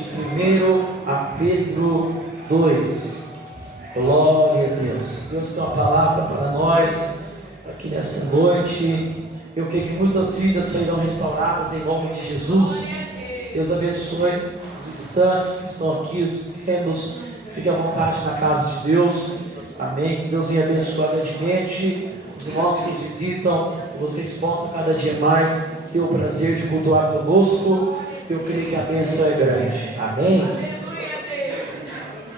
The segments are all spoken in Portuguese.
de 1 a Pedro 2. Glória a Deus. Deus tem uma palavra para nós aqui nessa noite. Eu creio que muitas vidas serão restauradas em nome de Jesus. Deus abençoe os visitantes que estão aqui, os membros. Fique à vontade na casa de Deus. Amém. Que Deus venha abençoar grandemente os irmãos que nos visitam. Que vocês possam cada dia mais ter o prazer de cultuar conosco. Eu creio que a bênção é grande. Amém.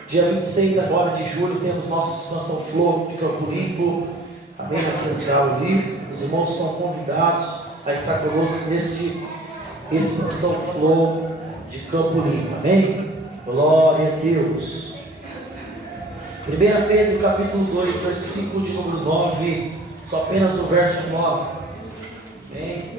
Dia 26 agora de julho temos nossa expansão Flow de Campo Limpo. Amém. Na central ali. Os irmãos estão convidados a estar conosco neste expansão Flow de Campo Limpo. Amém. Glória a Deus. 1 Pedro capítulo 2, versículo de número 9, só apenas no verso 9. Amém?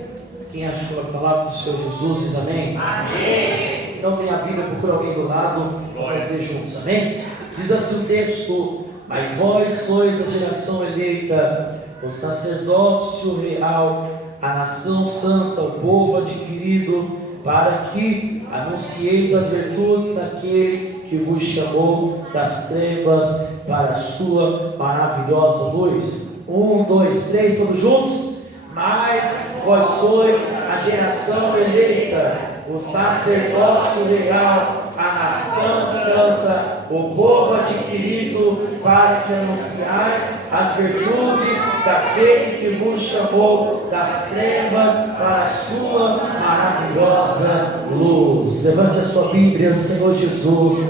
Quem achou a palavra do Senhor Jesus diz amém? Amém. Não tem a Bíblia, procura alguém do lado, nós ler juntos, amém? Diz assim o texto: mas vós sois a geração eleita, o sacerdócio real, a nação santa, o povo adquirido, para que anuncieis as virtudes daquele que vos chamou das trevas para a sua maravilhosa luz. 1, 2, 3, todos juntos? Mas vós sois a geração eleita, o sacerdócio real, a nação santa, o povo adquirido, para que anunciais as virtudes daquele que vos chamou das trevas para a sua maravilhosa luz. Levante a sua Bíblia, Senhor Jesus.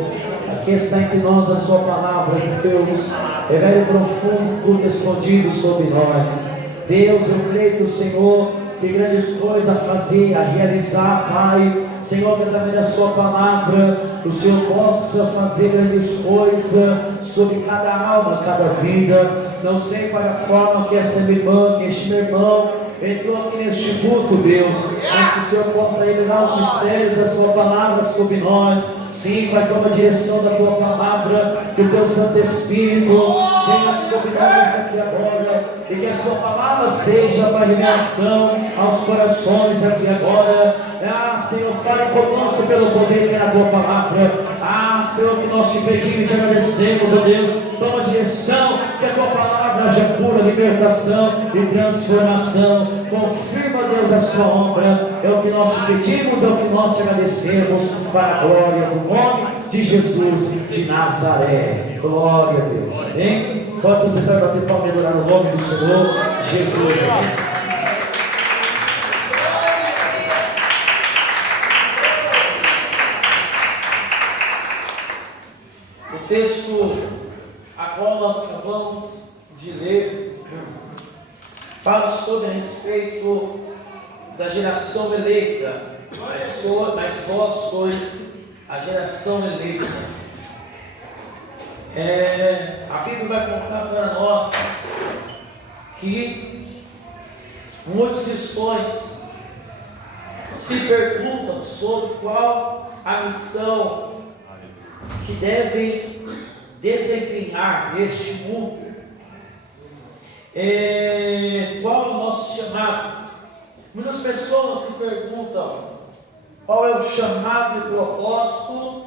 Aqui está entre nós a sua palavra de Deus. Revele profundo, culto escondido sobre nós. Deus, eu creio que o Senhor tem grandes coisas a fazer, a realizar, Pai. Senhor, que através da sua palavra o Senhor possa fazer grandes coisas sobre cada alma, cada vida. Não sei qual é a forma que esta minha irmã, que este meu irmão entrou aqui neste culto, Deus, mas que o Senhor possa revelar os mistérios da sua palavra sobre nós. Sim, Pai, toma a direção da tua palavra, que o teu Santo Espírito venha sobre nós aqui agora, e que a sua palavra seja para revelação aos corações aqui agora. Senhor, fale conosco pelo poder que é na tua palavra. Senhor, que nós te pedimos e te agradecemos, ó Deus. Toma a direção, que a tua palavra haja cura, libertação e transformação. Confirma, Deus, a sua obra. É o que nós te pedimos, é o que nós te agradecemos, para a glória do nome de Jesus de Nazaré. Glória a Deus. Amém? Pode se sentar e bater palma e adorar o nome do Senhor Jesus. Amém? O texto a qual nós acabamos de ler fala sobre a respeito da geração eleita. Mas vós sois a geração eleita. A Bíblia vai contar para nós que muitos cristãos se perguntam sobre qual a missão que devem desempenhar neste mundo. Qual é o nosso chamado? Muitas pessoas se perguntam qual é o chamado e propósito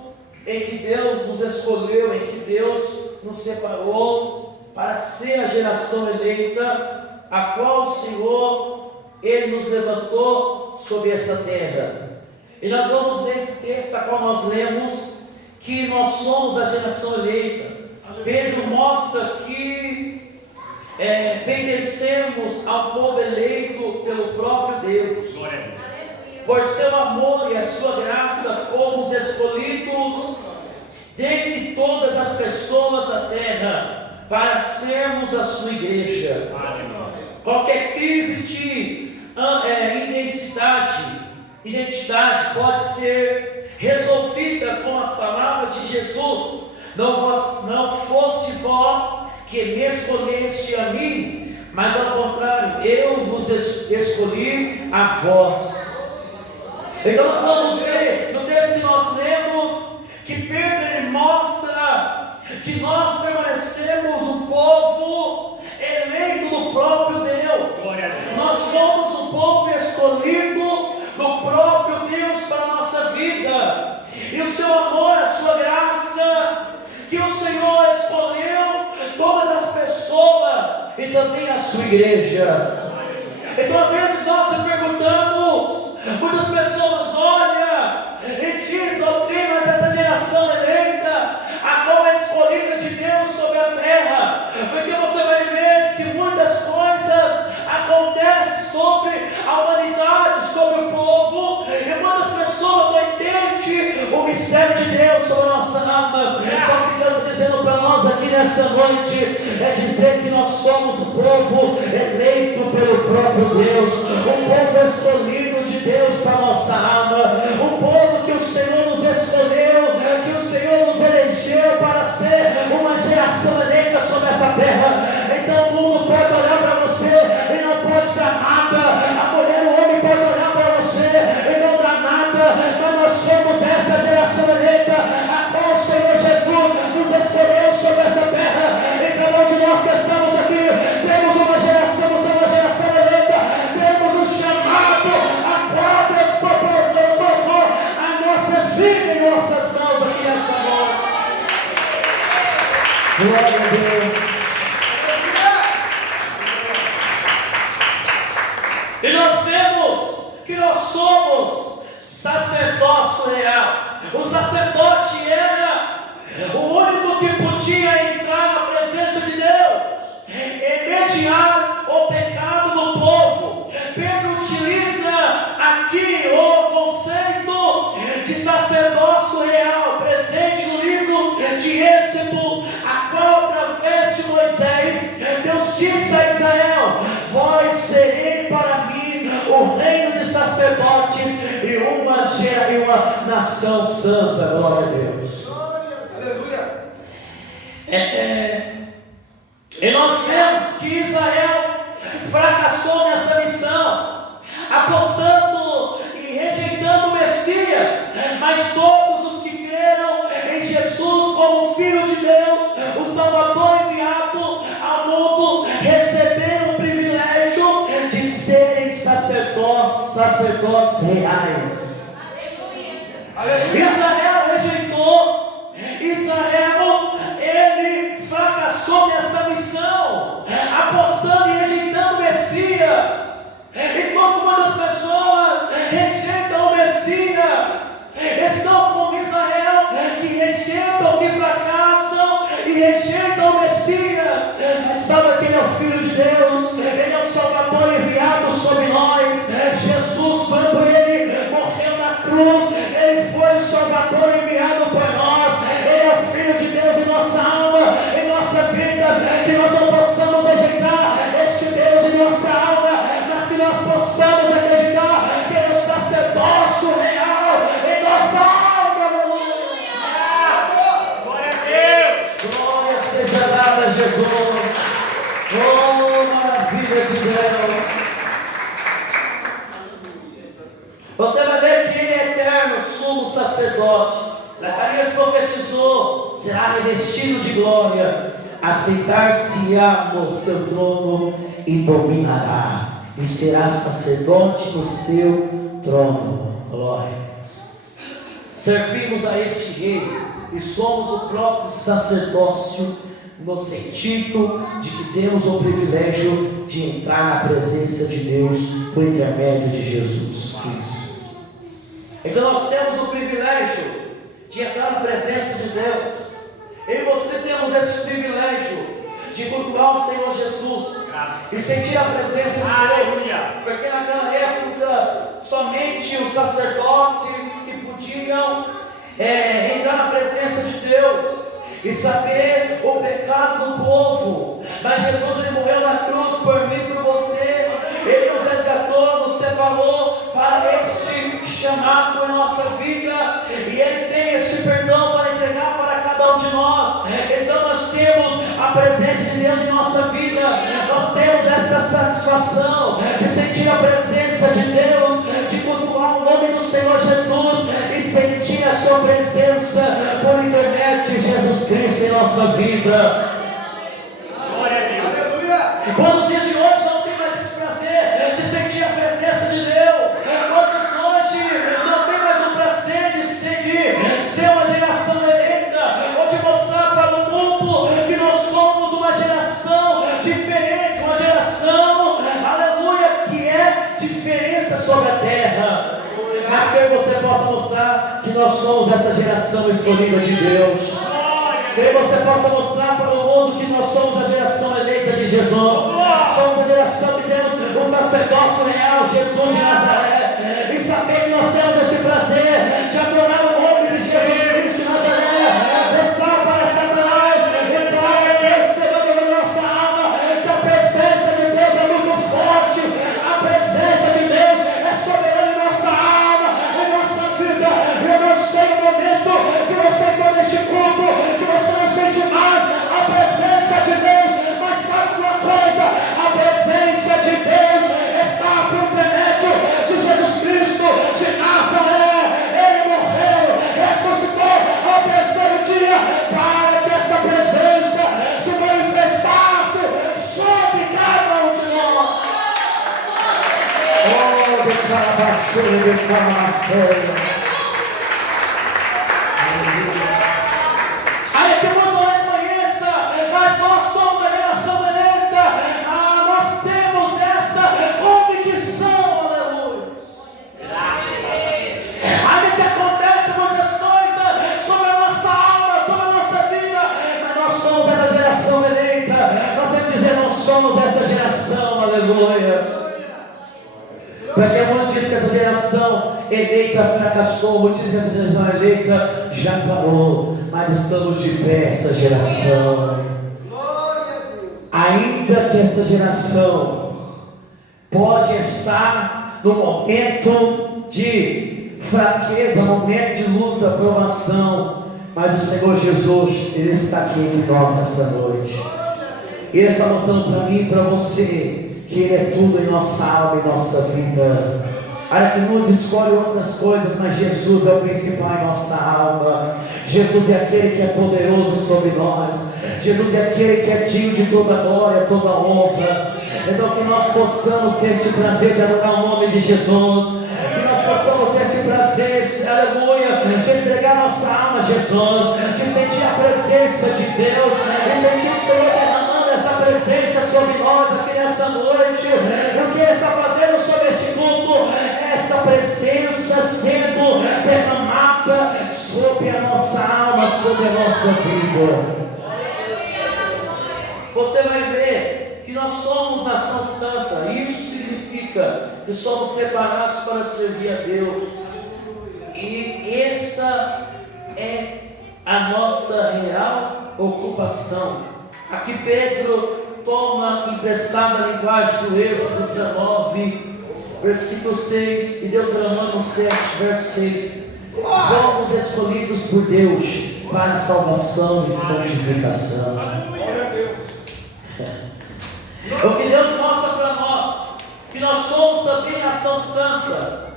em que Deus nos escolheu, em que Deus nos separou para ser a geração eleita, a qual o Senhor, Ele nos levantou sobre essa terra. E nós vamos ler esse texto a qual nós lemos que nós somos a geração eleita. Pedro mostra que pertencemos ao povo eleito pelo próprio Deus. Por seu amor e a sua graça fomos escolhidos dentre todas as pessoas da terra para sermos a sua igreja. Qualquer crise de identidade pode ser resolvida com as palavras de Jesus: não foste vós que me escolheste a mim, mas ao contrário, eu vos escolhi a vós. Então nós vamos ver no texto que nós lemos que Pedro mostra que nós permanecemos um povo eleito do próprio Deus. Nós somos um povo escolhido do próprio Deus para a nossa vida. E o seu também a sua igreja. Então, às vezes nós se perguntamos, muitas pessoas olham e dizem: não tem mais essa geração eleita, a qual é escolhida de Deus sobre a terra, porque você vai ver que muitas coisas acontecem sobre a humanidade, sobre o povo, e muitas pessoas não entendem o mistério de Deus sobre a nossa alma. Só que Deus está dizendo para nós aqui nessa noite, é dizer que nós somos o povo eleito pelo próprio Deus, um povo escolhido de Deus para a nossa alma, um povo que o Senhor nos escolheu, que o Senhor nos elegeu para ser uma geração eleita sobre essa terra. Então o mundo pode olhar para você e não pode dar nada, a mulher, o homem pode olhar para você e não dar nada, mas nós somos esta geração eleita, a qual o Senhor Jesus nos escolheu sobre essa terra, e cada um de nós que estamos aqui temos uma geração eleita, temos um chamado a qual Deus colocou a nossas vidas em nossas mãos aqui nesta noite. Glória a Deus. E nós vemos que nós somos sacerdócio real. O sacerdote era o único que podia entrar na presença de Deus e mediar o pecado do povo. Pedro utiliza aqui o conceito de sacerdócio real, presente no livro de Êxodo, a qual através de Moisés Deus disse a Israel: vós sereis para mim o reino de sacerdotes e uma nação santa. Glória a Deus. Aleluia. E nós vemos que Israel fracassou nessa missão, apostando e rejeitando o Messias, mas todos os que creram em Jesus como Filho de Deus, o Salvador enviado ao mundo, receberam o privilégio de serem sacerdotes reais. Aleluia. Israel rejeitou, ele fracassou nesta missão, apostando e rejeitando o Messias. E quando muitas pessoas rejeitam o Messias, estão como Israel, que rejeitam, que fracassam e rejeitam o Messias. Mas sabe que Ele é o Filho de Deus, Ele é o Salvador enviado sobre nós. Jesus, quando Ele morreu na cruz, Ele foi o Salvador enviado por nós. Ele é o Filho de Deus em nossa alma, em nossa vida. Que nós não possamos rejeitar este Deus em nossa alma, mas que nós possamos acreditar que Ele é o sacerdócio real em nossa alma. Aleluia! Glória a Deus! Glória seja dada a Jesus! Oh, maravilha de Deus! Você vai ver que Ele é eterno, sumo sacerdote. Zacarias profetizou: será revestido de glória, assentar-se-á no seu trono e dominará, e será sacerdote no seu trono. Glória a Deus. Servimos a este rei e somos o próprio sacerdócio, no sentido de que temos o privilégio de entrar na presença de Deus por intermédio de Jesus Cristo. Então nós temos o privilégio de entrar na presença de Deus. Eu e você temos esse privilégio de cultuar o Senhor Jesus e sentir a presença de Deus, porque naquela época somente os sacerdotes que podiam entrar na presença de Deus e saber o pecado do povo. Mas Jesus, Ele morreu na cruz por mim e por você. Ele nos resgatou, nos separou para este chamado em nossa vida, e Ele tem este perdão para entregar para cada um de nós. Então nós temos a presença de Deus em nossa vida, nós temos esta satisfação de sentir a presença de Deus, de cultuar o nome do Senhor Jesus e sentir a sua presença por intermédio de Jesus Cristo em nossa vida. Glória a Deus. Aleluia. Quando os dias de hoje não tem mais esse prazer de sentir a presença de Deus, quantos hoje não tem mais o prazer de ser uma geração eleita, ou de mostrar para o mundo que nós somos uma geração diferente, uma nós somos esta geração escolhida de Deus. Que você possa mostrar para o mundo que nós somos a geração eleita de Jesus. Somos a geração que temos o sacerdócio real, Jesus de Nazaré. E saber que nós temos este prazer de adorar o nome de Jesus Cristo de Nazaré. Mostrar para Satanás e para aqueles que Senhor da nossa alma que a presença de Deus é muito forte. A presença de Deus é soberana em nossa alma, em nossa vida. Eu não sei o momento que você está neste culto, que você não sente mais a presença de Deus, mas sabe uma coisa? A presença de Deus está por intermédio de Jesus Cristo de Nazaré. Ele morreu, ressuscitou ao terceiro dia para que esta presença se manifestasse sobre cada um de nós. Oh, de carabaxura, de camaceira. Ainda que muitos não reconheça, mas nós somos a geração eleita. Nós temos esta convicção, aleluia. Ainda que aconteçam muitas coisas sobre a nossa alma, sobre a nossa vida, mas nós somos essa geração eleita. Nós temos que dizer, nós somos esta geração, aleluia. Porque muitos dizem que essa geração eleita fracassou, muitos dizem que essa geração eleita já parou, mas estamos de pé, essa geração. Ainda que esta geração pode estar no momento de fraqueza, momento de luta, provação, mas o Senhor Jesus, Ele está aqui entre nós nessa noite. Ele está mostrando para mim e para você que Ele é tudo em nossa alma e nossa vida. Para que muitos escolhem outras coisas, mas Jesus é o principal em nossa alma. Jesus é aquele que é poderoso sobre nós. Jesus é aquele que é digno de toda glória, toda honra. Então que nós possamos ter este prazer de adorar o nome de Jesus. Que nós possamos ter esse prazer, aleluia, de entregar nossa alma a Jesus, de sentir a presença de Deus, de sentir o Senhor derramando esta presença sobre nós aqui nessa noite. O que Ele está fazendo sobre este culto? Esta presença sendo derramada sobre a nossa alma, sobre a nossa vida. Você vai ver que nós somos nação santa. Isso significa que somos separados para servir a Deus. E essa é a nossa real ocupação. Aqui Pedro toma emprestada a linguagem do Êxodo 19, versículo 6, e Deuteronômio 7, verso 6. Somos escolhidos por Deus para a salvação e santificação. O que Deus mostra para nós, que nós somos também nação santa,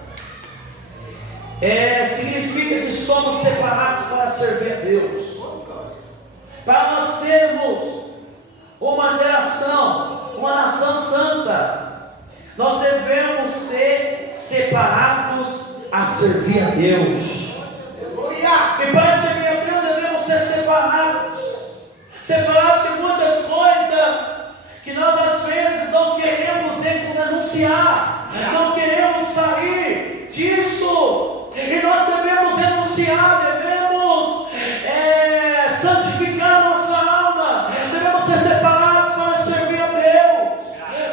significa que somos separados para servir a Deus. Para nós sermos uma geração, uma nação santa, nós devemos ser separados a servir a Deus. E para servir a Deus devemos ser separados de muitas coisas que nós às vezes não queremos renunciar, não queremos sair disso, e nós devemos renunciar, devemos santificar a nossa alma, devemos ser separados para servir a Deus.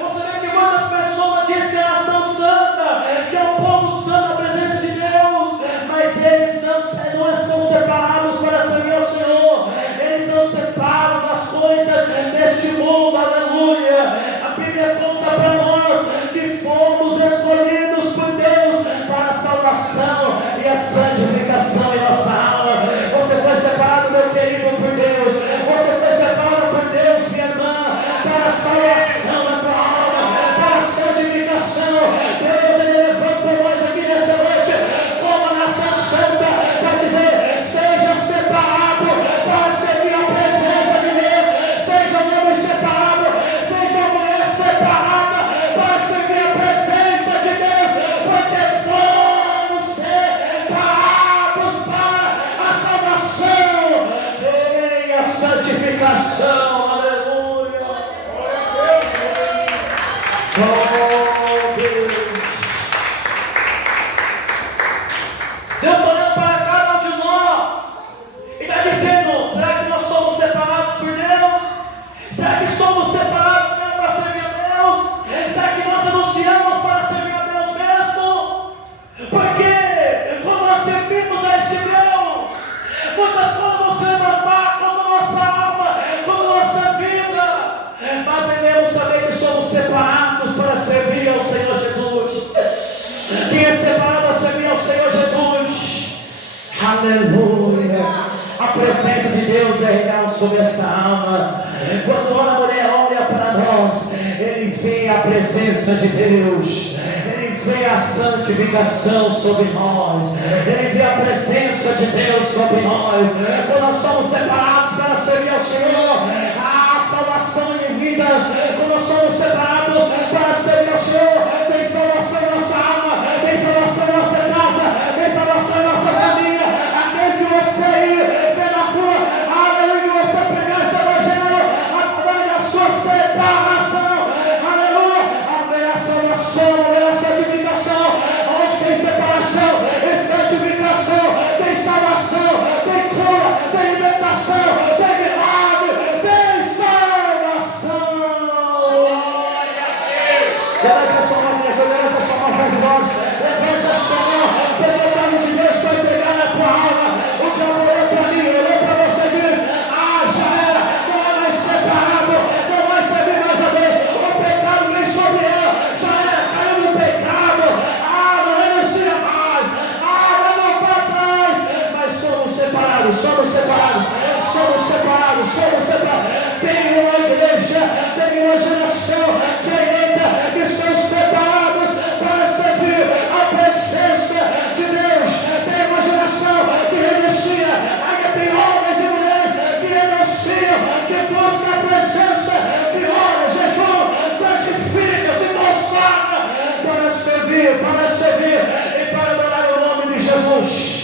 Você vê que muitas pessoas dizem que é nação santa, que é um povo santo na presença de Deus, mas eles não estão separados para servir ao Senhor, eles estão separados das coisas deste mundo, aleluia. A Bíblia conta para nós que fomos escolhidos por Deus para a salvação e a santificação em nossa alma. Você foi separado, meu querido, por Deus. Você foi separado por Deus, minha irmã, para a salvação da tua alma, para a santificação. Deus, Ele levantou nós aqui nessa noite como a nação santa para dizer: seja separado para servir a presença de Deus, seja um homem separado, seja uma mulher separada para servir a presença de Deus, porque somos separados para a salvação e a santificação. Aleluia. Oh Deus, Deus está olhando para cada Aleluia. A presença de Deus é real sobre esta alma. Quando a mulher olha para nós, ele vê a presença de Deus, ele vê a santificação sobre nós, ele vê a presença de Deus sobre nós. Quando nós somos separados para servir ao Senhor, há salvação em vidas. Quando nós somos separados para servir ao Senhor, tem salvação em nossa alma, tem salvação em nossa casa, tem salvação em nossa família. Aqueles que você ir na rua, aleluia, você pregar esse evangelho, através da sua separação, aleluia, haverá salvação, haverá santificação. Onde tem separação e santificação, tem salvação, tem cura, tem libertação, tem milagre, tem salvação. Levante a sua mão, levante a sua mão, faz voz, levante a sua mão, porque o nome de Deus vai pegar na tua alma. O diabo olhou para mim, olhou para você e diz: já era, não é mais separado, não vai servir mais a Deus, o pecado vem sobre ele, já era, caiu no pecado, não renuncia mais, vai voltar atrás. Mas somos separados, somos separados, somos separados, somos separados. Tem uma igreja, tem uma geração que é eleita, que são separados para servir a presença de Deus. Tem uma geração que renuncia, ainda tem homens e mulheres que renunciam, que buscam a presença, que ora, jejum, santifica, se consagra para servir e para adorar o nome de Jesus.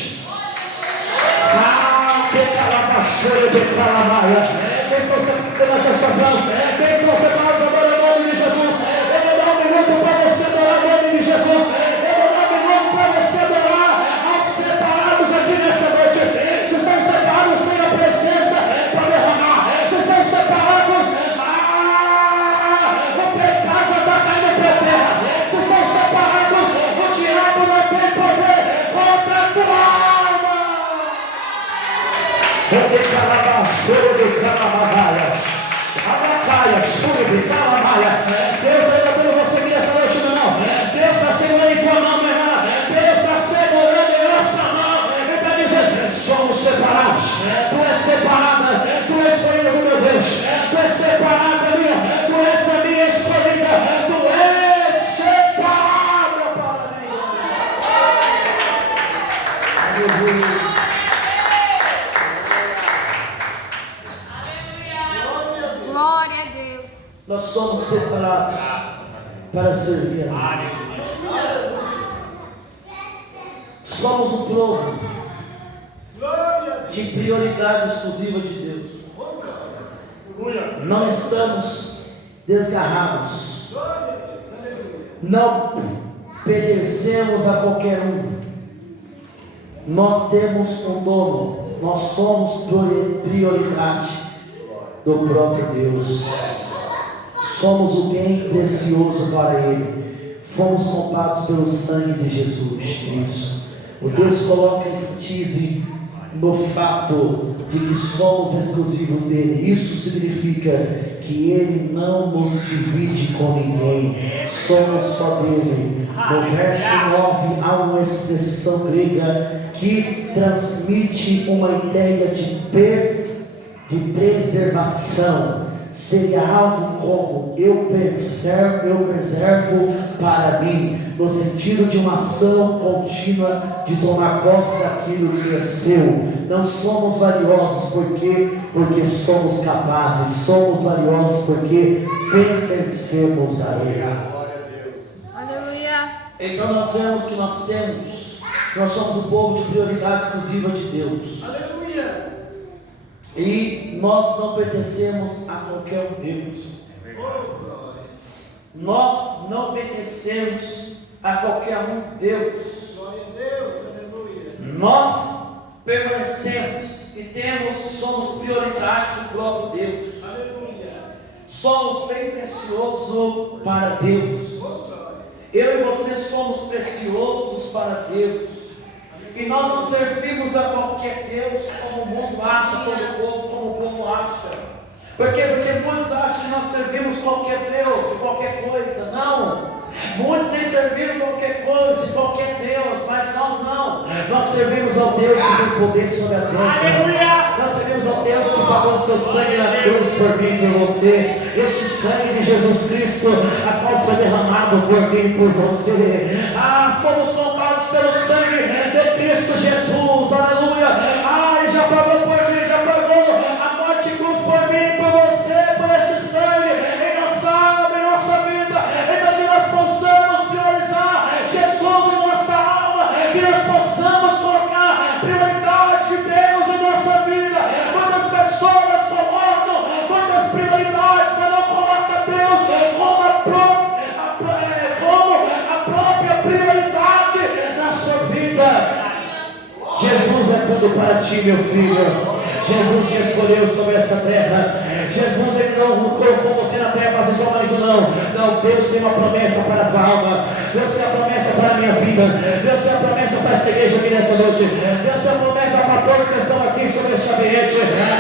Quem são os separados? Levante essas mãos. Quem são os separados? Adora o nome de Jesus. Eu vou dar um minuto para você adorar o nome de Jesus. Eu vou dar um minuto para você adorar aos separados aqui nessa noite. Se são separados, tem a presença para derramar. Se são separados, o pecado já está caindo para a terra. Se são separados, o diabo não tem poder contra a tua alma. Deus está levantando você aqui nessa noite, meu irmão. Deus está segurando em tua mão, minha irmã. Deus está segurando em nossa mão. Ele está dizendo: somos separados. Tu és separada, tu és escolhida do meu Deus. Tu és separada, minha. Tu és a minha escolhida. Tu és separada para mim. Aleluia. Glória a Deus. Nós somos separados para servir a Deus. Somos um povo de prioridade exclusiva de Deus. Não estamos desgarrados. Não pertencemos a qualquer um. Nós temos um dono. Nós somos prioridade do próprio Deus. Somos o bem precioso para Ele. Fomos comprados pelo sangue de Jesus Cristo. O Deus coloca enfatize no fato de que somos exclusivos dele. Isso significa que Ele não nos divide com ninguém. Somos só dele. No verso 9 há uma expressão grega que transmite uma ideia de preservação. Seria algo como eu preservo para mim, no sentido de uma ação contínua de tomar posse daquilo que é seu. Não somos valiosos porque somos capazes, somos valiosos porque pertencemos a Ele. Aleluia. Então nós vemos que nós somos um povo de prioridade exclusiva de Deus. Aleluia. E nós não pertencemos a qualquer um deles. Nós não pertencemos a qualquer um deles. Glória a Deus, aleluia. Nós permanecemos e somos prioridade do próprio Deus. Aleluia. Somos bem preciosos para Deus. Eu e você somos preciosos para Deus. E nós não servimos a qualquer Deus como o mundo acha, como o povo acha. Por quê? Porque muitos acham que nós servimos qualquer Deus, qualquer coisa. Não. Muitos têm servido qualquer coisa, qualquer Deus, mas nós não. Nós servimos ao Deus que tem poder sobre a terra. Nós servimos ao Deus que pagou seu sangue na cruz por mim e por você. Este sangue de Jesus Cristo, a qual foi derramado por mim e por você. Fomos comprados pelo sangue de Cristo Jesus. Aleluia. Ele já pagou por mim, já pagou a morte e cruz por mim e por você, por este sangue em nossa alma, em nossa vida. Então que nós possamos priorizar Jesus em nossa alma, que nós possamos colocar prioridade de Deus em nossa vida. Muitas pessoas colocam muitas prioridades, mas não colocam Deus como a própria prioridade na sua vida. Jesus é tudo para ti, meu filho. Jesus te escolheu sobre essa terra. Jesus, Ele não colocou você na terra para fazer só mais um não. Não, Deus tem uma promessa para a tua alma. Deus tem uma promessa para a minha vida. Deus tem uma promessa para esta igreja aqui nessa noite. Deus tem uma promessa para todos que estão aqui sobre este ambiente.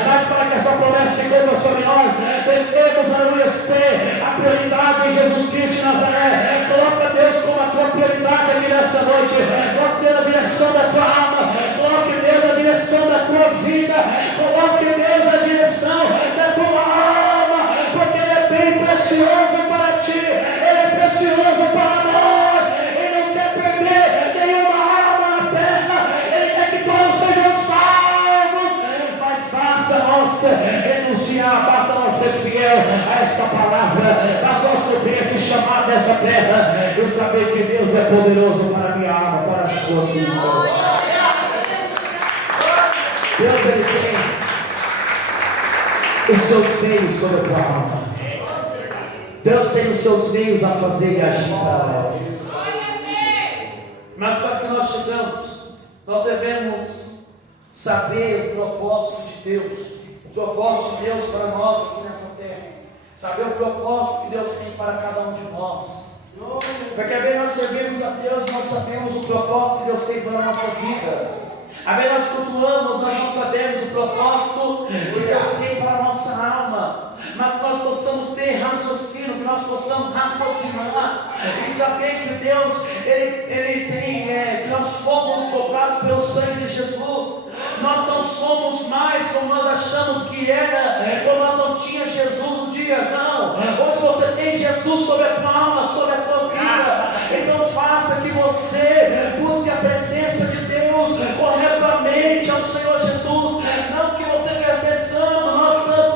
Mas para que essa promessa se cumpra sobre nós, devemos, aleluia, ter a prioridade em Jesus Cristo de Nazaré. Coloca Deus como a tua prioridade aqui nessa noite. Coloque Deus na direção da tua alma. Coloque Deus na direção da tua vida. Coloque Deus na direção da tua alma, porque Ele é bem precioso para ti, Ele é precioso para nós. Ele não quer perder nenhuma alma na terra, Ele quer que todos sejam salvos. Mas basta nós renunciar, basta nós ser fiel a esta palavra, basta nós cumprir esse chamado dessa terra e saber que Deus é poderoso para a minha alma, para a sua vida. Deus, Ele tem os seus meios sobre a tua alma. Deus tem os seus meios a fazer e agir para nós. Mas para que nós chegamos, nós devemos saber o propósito de Deus. O propósito de Deus para nós aqui nessa terra. Saber o propósito que Deus tem para cada um de nós. Porque bem nós servimos a Deus, nós sabemos o propósito que Deus tem para a nossa vida. Amém, nós cultuamos, nós não sabemos o propósito que Deus tem para a nossa alma, mas que nós possamos ter raciocínio, que nós possamos raciocinar e saber que Deus, Ele tem, que nós fomos comprados pelo sangue de Jesus. Nós não somos mais como nós achamos que era, quando nós não tínhamos Jesus um dia, não. Hoje você tem Jesus sobre a tua alma, sobre a tua vida. Então faça que você busque a presença de Deus corretamente ao Senhor Jesus. Não que você quer ser santo,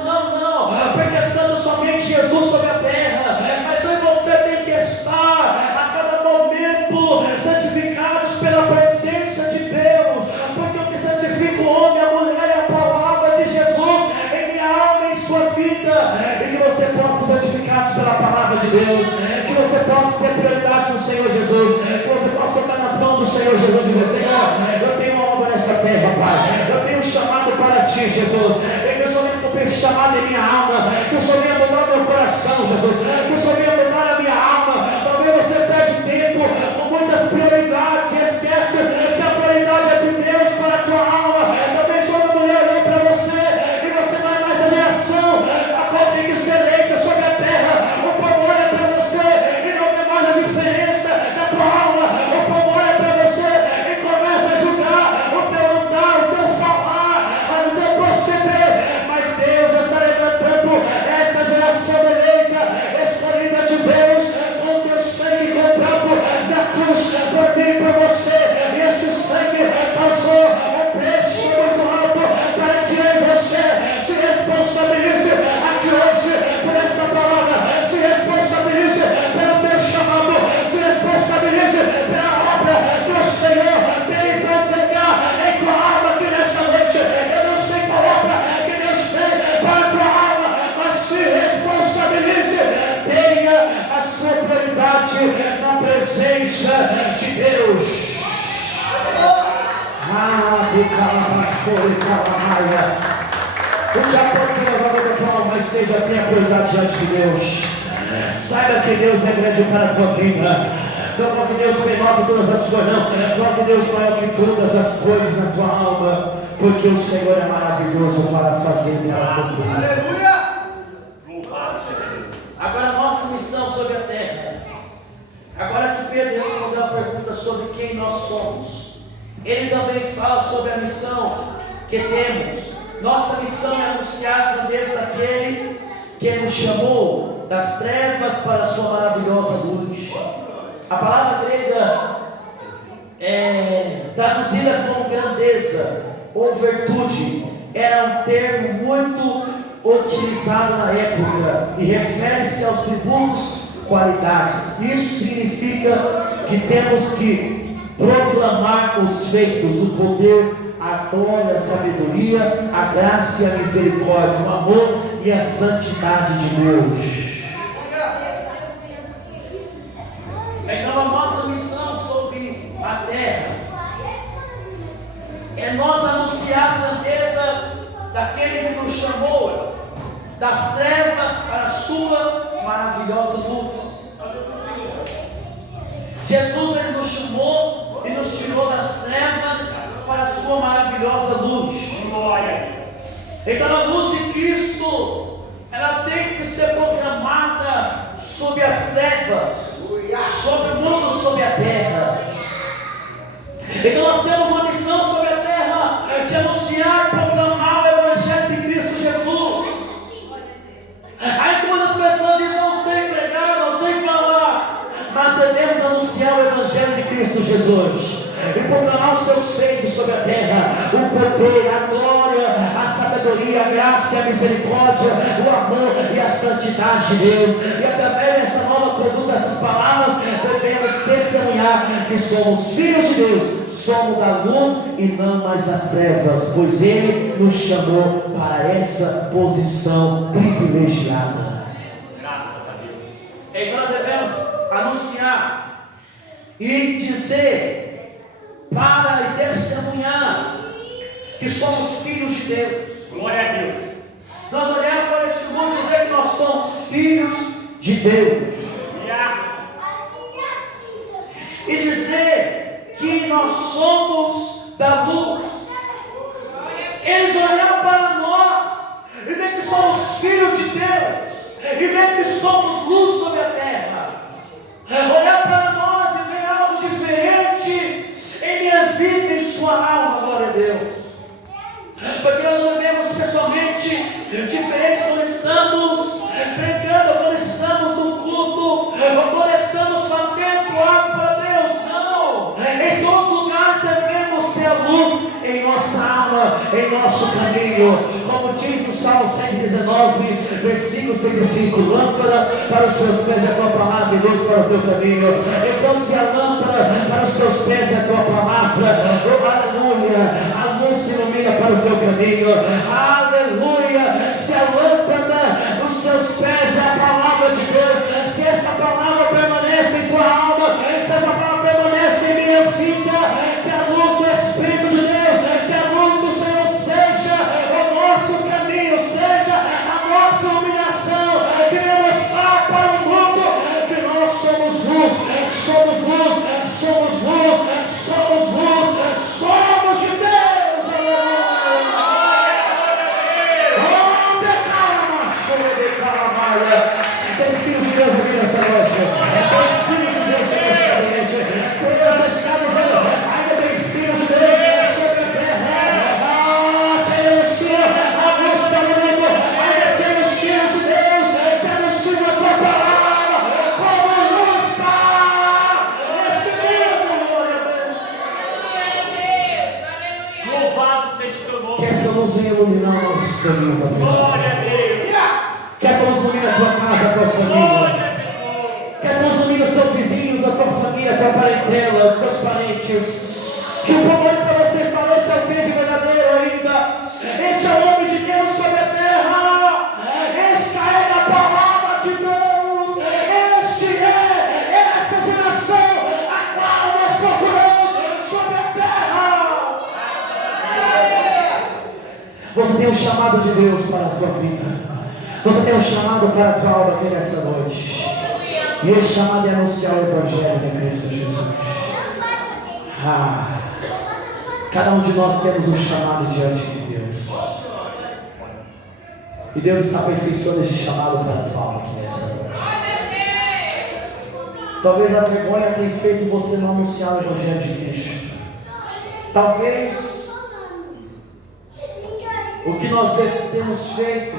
não, porque santo somente Jesus sobre a terra. Mas aí você tem que estar a cada momento santificados pela presença de Deus, porque o que santifica o homem, a mulher é a palavra de Jesus em minha alma, em sua vida. E que você possa ser santificados pela palavra de Deus, que você possa ser prioridade no Senhor Jesus, que você possa tocar nas mãos do Senhor Jesus e dizer: Senhor, eu tenho uma obra nessa terra, Pai, eu tenho um chamado para ti, Jesus. E que o Senhor venha cumprir esse chamado em minha alma, que o Senhor venha mudar o meu coração, Jesus, que o Senhor venha mudar a minha alma. Talvez você perde tempo com muitas prioridades e esquece que a prioridade é de Deus para a tua alma. Talvez quando a mulher olhou para você e você não é mais a geração a qual tem que ser eleita sobre a terra, o povo olha para você e não vê mais a diferença da tua alma. O povo olha para você e começa a julgar o teu andar, o teu falar, o teu proceder. Mas Deus está levantando esta geração eleita, escolhida de Deus, com teu sangue comprado na cruz por mim e por você. E este sangue causou um preço muito alto para que eu e você se responsabilize aqui hoje por esta palavra, se responsabilize pelo teu chamado, se responsabilize pela obra que o Senhor tem para entregar em tua alma aqui nessa noite. Eu não sei qual obra que Deus tem para a tua alma, mas se responsabilize, tenha a sua prioridade na presença de Deus. O diabo pode ser levado da tua alma, mas seja a tua prioridade diante de Deus. Saiba que Deus é grande para a tua vida. Não coloque Deus menor que todas as coisas, não. Coloque Deus maior que todas as coisas na tua alma, porque o Senhor é maravilhoso para fazer para cumprir. Aleluia! Louvado seja Deus. Agora a nossa missão sobre a terra nós somos. Ele também fala sobre a missão que temos. Nossa missão é anunciar as grandezas daquele que nos chamou das trevas para a sua maravilhosa luz. A palavra grega traduzida como grandeza ou virtude era um termo muito utilizado na época e refere-se aos tributos, qualidades. Isso significa que temos que proclamar os feitos, o poder, a glória, a sabedoria, a graça e a misericórdia, o amor e a santidade de Deus. Então a nossa missão sobre a terra é nós anunciar as grandezas daquele que nos chamou das trevas para a sua maravilhosa luz. Jesus, ele nos chamou e nos tirou das trevas para a sua maravilhosa luz. Então a luz de Cristo, ela tem que ser proclamada sobre as trevas, sobre o mundo, sobre a terra. Então nós temos uma missão sobre a terra de anunciar e proclamar o Evangelho de Cristo Jesus. Aí que muitas pessoas dizem: não sei pregar, não sei falar, mas devemos anunciar o Evangelho de Cristo Jesus e proclamar os seus feitos sobre a terra, o poder, a glória, a sabedoria, a graça e a misericórdia, o amor e a santidade de Deus. E através dessa nova conduta, dessas palavras, devemos testemunhar que somos filhos de Deus, somos da luz e não mais das trevas, pois Ele nos chamou para essa posição privilegiada. Graças a Deus. Então nós devemos anunciar e dizer para e testemunhar que somos filhos de Deus. Glória a Deus. Nós olhamos para este mundo e dizer que nós somos filhos de Deus. E dizer que nós somos da luz. Eles olham para nós e veem que somos filhos de Deus, e veem que somos luz sobre a terra. Olhar para nós e ver algo diferente em minha vida e em sua alma, glória a Deus. Porque nós não devemos ser somente diferentes quando estamos pregando, quando estamos no culto, ou quando estamos fazendo algo para Deus. Não, em todos os lugares devemos ter a luz em nossa alma, em nosso caminho. Como diz no Salmo 119, versículo 105: lâmpada para os teus pés é a tua palavra e luz para o teu caminho. Então, se a lâmpada para os teus pés é a tua palavra, oh, aleluia, a luz se ilumina para o teu caminho. Aleluia. Se a lâmpada nos teus pés é a palavra de Deus, se essa palavra permanece em tua alma, se essa palavra permanece em minha vida, que a luz do Espírito de Deus, que a luz do Senhor seja o nosso caminho, seja a nossa iluminação, que venha mostrar para o mundo que nós somos luz, somos luz, somos luz, somos luz, somos de Deus. Tem filhos de Deus aqui nessa noite. Tem filhos de Deus nesse ambiente. Deus está dizendo: ainda tem filhos de Deus sobre a terra. Tem o Senhor, a luz para o mundo. Ainda tem os filhos de Deus que anunciam a tua palavra como luz para esse mundo. Glória a Deus. Louvado seja o teu nome. Que essa luz venha iluminar nossos caminhos, a Deus. Glória a Deus. Que essa luz ilumine a tua casa, a tua família. Que essa luz ilumine os teus vizinhos, a tua família, a tua parentela, os teus parentes. Que o poder para você falar: esse é o crente verdadeiro ainda. Esse é o homem de Deus sobre a terra. Este carrega a palavra de Deus. Este é esta geração a qual nós procuramos sobre a terra. Você tem um chamado de Deus para a tua vida. Você tem um chamado para a tua alma aqui nessa noite. E esse chamado é anunciar o Evangelho de Cristo Jesus. Cada um de nós temos um chamado diante de Deus. E Deus está aperfeiçoando esse chamado para a tua alma aqui nessa noite. Talvez a vergonha tenha feito você não anunciar o Evangelho de Cristo. Talvez o que nós temos feito,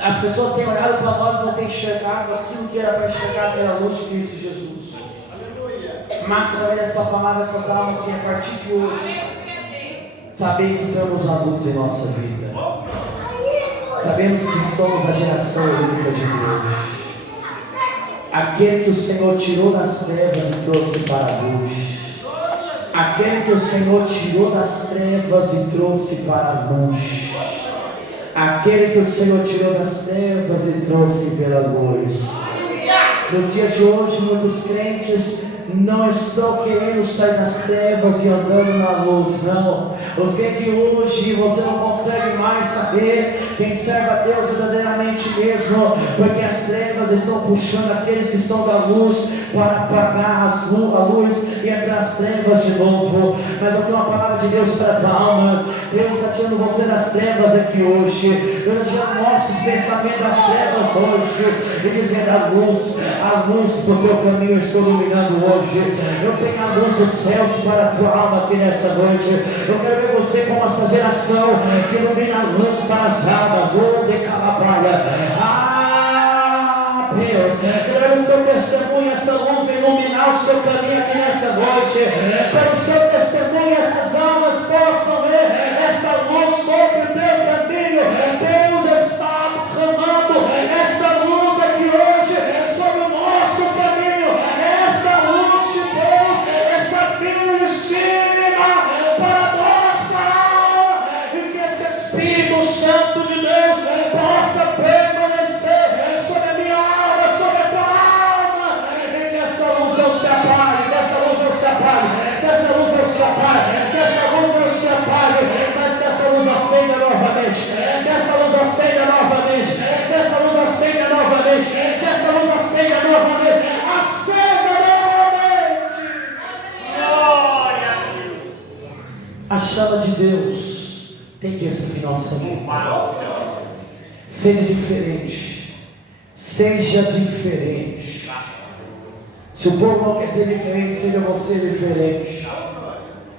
as pessoas têm olhado para nós e não têm enxergado aquilo que era para enxergar, que era a luz de Cristo Jesus. Mas através dessa palavra, essas almas que a partir de hoje sabem que temos a luz em nossa vida. Sabemos que somos a geração única de Deus. Aquele que o Senhor tirou das trevas e trouxe para a luz. Aquele que o Senhor tirou das trevas e trouxe para a luz. Aquele que o Senhor tirou das trevas e trouxe pela luz. Nos dias de hoje, muitos crentes não estão querendo sair das trevas e andando na luz, não. Os crentes hoje, você não consegue mais saber quem serve a Deus verdadeiramente mesmo, porque as trevas estão puxando aqueles que são da luz para apagar a luz e entrar as trevas de novo. Mas eu tenho uma palavra de Deus para a tua alma. Deus está tirando você das trevas aqui hoje. Deus está tirando nossos pensamentos das trevas hoje e dizendo a luz do teu caminho eu estou iluminando hoje. Eu tenho a luz dos céus para a tua alma aqui nessa noite. Eu quero ver você como essa geração que ilumina a luz para as almas. Oh, de calabaia. Deus, eu quero ver o seu testemunho, essa luz vai iluminar o seu caminho aqui nessa noite. Para o seu testemunho, essas almas possam ver esta luz sobre o teu caminho. Deus está derramando esta luz aqui hoje sobre o nosso caminho. Essa luz de Deus está vindo de cima para a nossa alma, e que esse Espírito Santo de Deus possa permanecer sobre a minha alma, sobre a tua alma, e que essa luz não se apague, que essa luz não se apague, que essa luz não se apague, que essa luz não se apague, mas que essa luz acenda novamente, que essa luz acenda novamente, que essa luz acenda novamente, que essa luz acenda novamente, acenda novamente. Glória a Deus. A chama de Deus tem que existir em nossa vida. Seja diferente. Seja diferente. Se o povo não quer ser diferente, seja você diferente.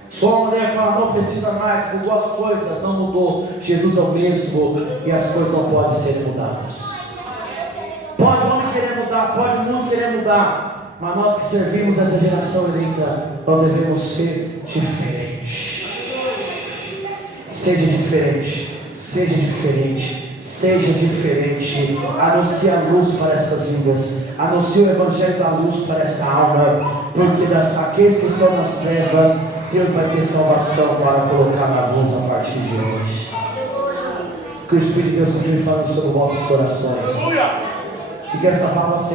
Só a mulher fala, não precisa mais, mudou as coisas, não mudou. Jesus é o mesmo e as coisas não podem ser mudadas. Pode o homem querer mudar, pode o mundo querer mudar, mas nós que servimos essa geração eleita, nós devemos ser diferentes. Seja diferente, seja diferente, seja diferente. Anuncie a luz para essas vidas, anuncie o evangelho da luz para essa alma, porque aqueles que estão nas trevas, Deus vai ter salvação para colocar na luz a partir de hoje. Que o Espírito de Deus continue falando sobre os vossos corações, e que essa palavra seja